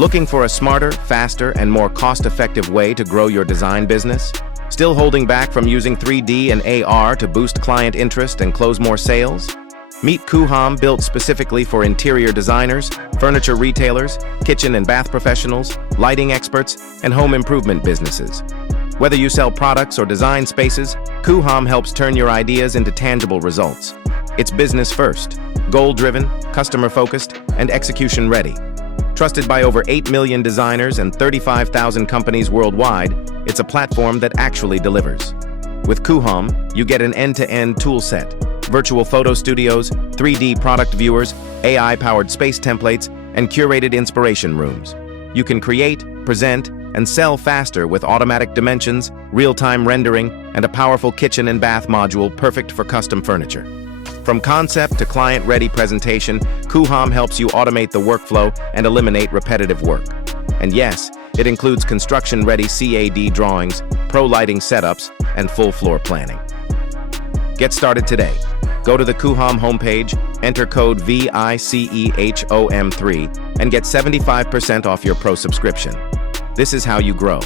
Looking for a smarter, faster, and more cost-effective way to grow your design business? Still holding back from using 3D and AR to boost client interest and close more sales? Meet Coohom, built specifically for interior designers, furniture retailers, kitchen and bath professionals, lighting experts, and home improvement businesses. Whether you sell products or design spaces, Coohom helps turn your ideas into tangible results. It's business first, goal-driven, customer-focused, and execution-ready. Trusted by over 8 million designers and 35,000 companies worldwide, it's a platform that actually delivers. With Coohom, you get an end-to-end tool set, virtual photo studios, 3D product viewers, AI-powered space templates, and curated inspiration rooms. You can create, present, and sell faster with automatic dimensions, real-time rendering, and a powerful kitchen and bath module perfect for custom furniture. From concept to client-ready presentation, Coohom helps you automate the workflow and eliminate repetitive work. And yes, it includes construction-ready CAD drawings, pro lighting setups, and full floor planning. Get started today. Go to the Coohom homepage, enter code VICEHOM3, and get 75% off your pro subscription. This is how you grow.